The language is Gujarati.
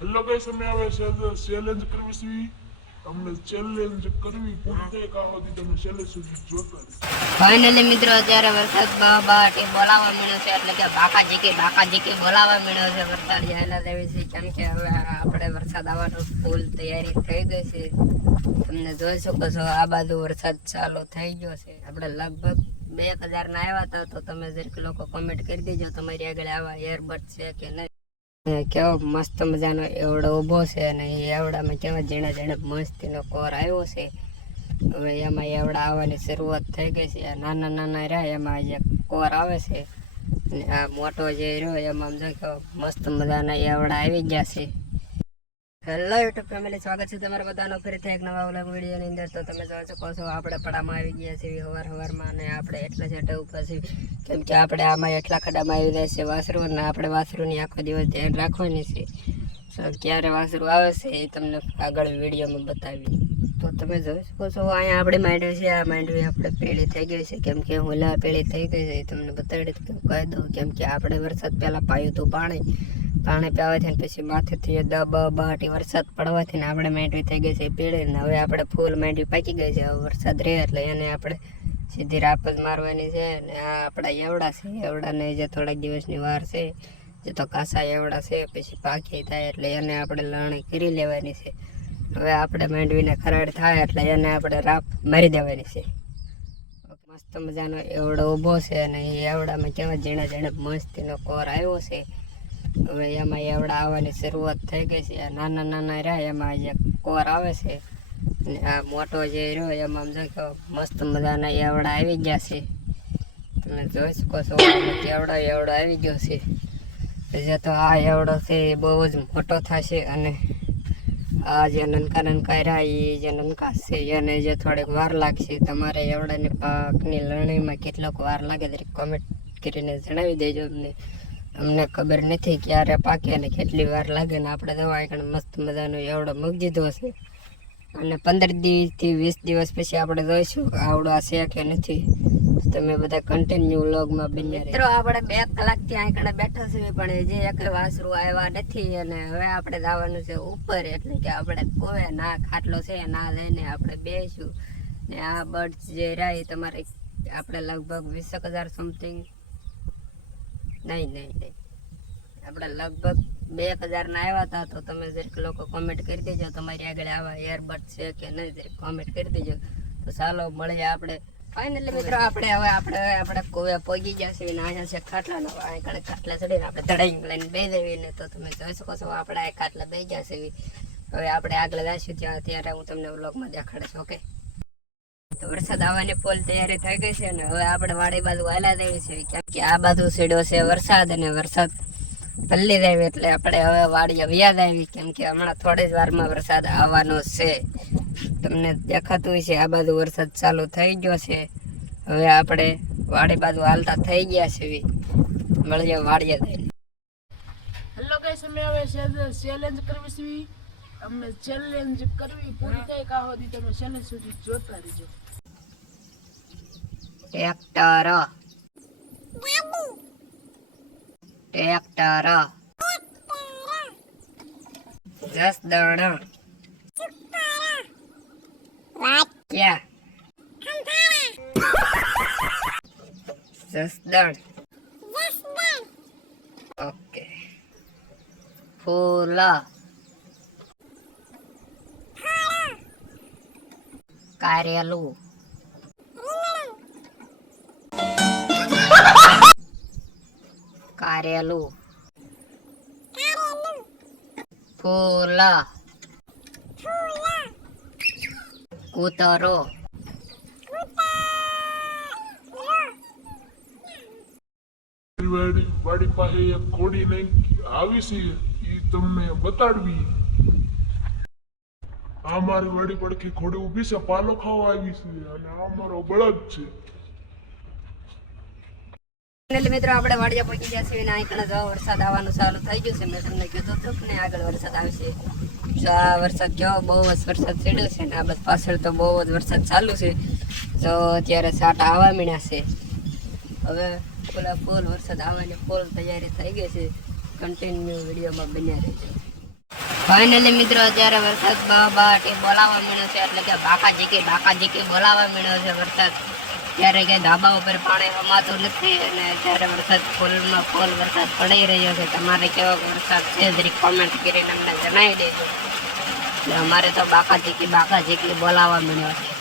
હેલો આવે ચેલેન્જ કરવી છે. અમને ચેલેન્જ કરવી પૂરતે થાય કાં તમે છેલ્લે સુધી જોતા ફાઇનલી મિત્રો, અત્યારે વરસાદ બા બાટી બોલાવવા મળ્યો છે, એટલે કે બાકા જીકે બાકા જીકે બોલાવા મળ્યો છે વરસાદ જાયલા દેવી છે, કેમ કે હવે આપણે વરસાદ આવવાનો ફૂલ તૈયારી થઈ ગઈ છે. તમને જોઈ શકો છો, આ બાજુ વરસાદ ચાલુ થઈ ગયો છે. આપણે લગભગ બે હજારના આવ્યા હતા, તો તમે જરીક લોકો કોમેન્ટ કરી દેજો, તમારી આગળ આવા એરબડ છે કે નહીં. એ કેવો મસ્ત મજાનો એવડો ઊભો છે અને એવડામાં કેવા ઝીણા ઝીણા મસ્તીનો કોર આવ્યો છે. હવે એમાં એવડા આવવાની શરૂઆત થઈ ગઈ છે. નાના નાના રહ્યા, એમાં જે કોર આવે છે અને આ મોટો જે રહ્યો, એમાં કે મસ્ત મજાના એવડા આવી ગયા છે. હેલો યુટ્યુબ ફેમિલી સ્વાગત છે તમારા બધાનો. ફરીથી એક નવા વ્લોગ વિડીયોની અંદર. તો તમે જોઈ શકો છો, આપણે પડામાં આવી ગયા છીએ હવાર હવારમાં અને આપણે એટલા છેટે ઉપર છીએ. કેમ કે આપણે આમાં એટલા ખડામાં આવી રહ્યા છે વાસરું અને આપણે વાસરુંની આખો દિવસ ધ્યાન રાખવાની છે. તો ક્યારે વાસરું આવે છે એ તમને આગળ વિડીયોમાં બતાવી તો તમે જોઈ શકો છો, અહીંયા આપણે માંડવી છે, આ માંડવી આપણે પેળી થઈ ગઈ છે. કેમ કે ઓલા પેળી થઈ ગઈ છે, એ તમને બતાડી કહી દઉં, કેમ કે આપણે વરસાદ પહેલાં પાયું હતું પાણી. પાણી પીવાથી ને પછી માથેથી દબ બહાટી વરસાદ પડવાથી ને આપણે માંડવી થઈ ગઈ છે પીળી ને હવે આપણે ફૂલ માંડવી પાકી ગઈ છે. હવે વરસાદ રહે એટલે એને આપણે સીધી રાપ જ મારવાની છે અને આ આપણા એવડા છે. એવડાને જે થોડાક દિવસની વાર છે, જે તો કાસા એવડા છે, પછી પાકી થાય એટલે એને આપણે લણણી કરી લેવાની છે. હવે આપણે માંડવીને ખરાડ થાય એટલે એને આપણે રાપ મારી દેવાની છે. મસ્ત મજાનો એવડો ઊભો છે અને એ એવડામાં કેવા ઝીણા ઝીણા મસ્તીનો કોર આવ્યો છે. હવે એમાં એવડા આવવાની શરૂઆત થઈ ગઈ છે. આ નાના નાના રહ્યા, એમાં જે કોર આવે છે. અને આ મોટો જે રહ્યો, એમાં આમ જો કે મસ્ત મજાના એવડા આવી ગયા છે. તમે જોઈ શકો છો એવડો એવડો આવી ગયો છે. જે તો આ એવડો છે, એ બહુ જ મોટો થશે અને આ જે નનકા નનકા રહ્યા, એ જે નનકા છે, એને જે થોડીક વાર લાગશે. તમારે એવડાની પાકની લણણીમાં કેટલોક વાર લાગે તરીકે કોમેન્ટ કરીને જણાવી દેજો અમને. અમને ખબર નથી ક્યારે પાકે અને કેટલી વાર લાગે ને આપણે દવા એકણ મસ્ત મજાનો એવડો મૂકી દીધો છે. અને પંદર દિવસથી વીસ દિવસ પછી આપણે જોઈશું આવડો આ છે નથી. તમે બધા કન્ટિન્યુ વ્લોગમાં બન્યા મિત્રો, આપણે બે કલાકથી આંકડે બેઠા છીએ, પણ જે એક વાસરું આવ્યા નથી અને હવે આપણે જવાનું છે ઉપર, એટલે કે આપણે કોવે ના ખાટલો છે, ના લઈને આપણે બેસું ને આ બર્ડ્સ જે રહ્યા તમારે, આપણે લગભગ વીસ એક હજાર સમથિંગ નહીં નહીં નહીં. આપણે લગભગ બે એક હજાર ના આવ્યા હતા, તો તમે જરીક લોકો કોમેન્ટ કરી દેજો, તમારી આગળ આવા એરબડ છે કે નહીં જરીક કોમેન્ટ કરી દેજો. તો ચાલો, મળીએ આપણે. ફાઇનલી મિત્રો, આપણે હવે, આપણે આપણે કોવે પહોંચી ગયા છીએ ને અહીંયા છે ખાટલા નો અહીં કણે ખાટલા ચડીને આપણે ચડાઈ લઈને બે દેવી ને તો તમે જોઈ શકો છો, આપણે આ ખાટલા બે ગયા છીએ હવે આપણે આગળ જઈશું ત્યાં ત્યારે હું તમને વ્લોગમાં દેખાડીશ ઓકે વરસાદ આવવાની ફૂલ તૈયારી થઈ ગઈ છે ને હવે આપણે વાડી બાજુ વાલા દેવી છે. કેમ કે આ બાજુ સીડો છે વરસાદ અને વરસાદ પલ્લી જાય એટલે આપણે હવે વાડી વ્યાદ આવી. કેમ કે હમણાં થોડી જ વારમાં વરસાદ આવવાનો છે. તમને દેખાતું છે આ બાજુ વરસાદ ચાલુ થઈ ગયો છે. હવે આપણે વાડી બાજુ હાલતા થઈ ગયા છે. મળીએ વાડીએ જઈને. હેલો ગાઈસ અમે હવે ચેલેન્જ કરવી છે. અમને ચેલેન્જ કરવી પૂરી થાય કા સુધી તમે છેલ્લે સુધી જોતા રહેજો. ટ્રેક્ટર ટ્રેક્ટર જસદણ વાક્યા ઓકે ફૂલ કારેલું કારેલું ફૂલ કૂતરો વાડી પાસે એક ઘોડી આવી છે. એ તમને બતાડવી. આ મારી પડખી ઘોડી ઊભી છે, પાલો ખાવા આવી છે અને આ બળદ છે. એટલે મિત્રો, આપણે વાડિયા પહોંચી ગયા છીએ અહીં કણે જો વરસાદ આવવાનું ચાલુ થઈ ગયું છે. મેં તમને કીધું હતું ને આગળ વરસાદ આવશે. જો આ વરસાદ કેવો બહુ જ વરસાદ ચડ્યો છે ને આ બસ પાછળ તો બહુ જ વરસાદ ચાલુ છે. જો અત્યારે સાટા આવવા મીણ્યા છે. હવે ફૂલા ફૂલ વરસાદ આવવાની ફૂલ તૈયારી થઈ ગઈ છે. કન્ટિન્યુ વિડીયોમાં બન્યા રહેજો. ફાઇનલી મિત્રો, અત્યારે વરસાદ બાબાટી બોલાવવા મળ્યો છે, એટલે કે બાકા જીકે બાકા જીકે બોલાવવા મળ્યો છે વરસાદ. ત્યારે કે ધાબા ઉપર પાણી હમાતું નથી અને અત્યારે વરસાદ ફૂલમાં ફૂલ વરસાદ પડી રહ્યો છે. તમારે કેવો વરસાદ છે જરી કોમેન્ટ કરીને અમને જણાવી દેજો. અમારે તો બાકા જીકી બાકા જીકી બોલાવવા મળ્યો છે.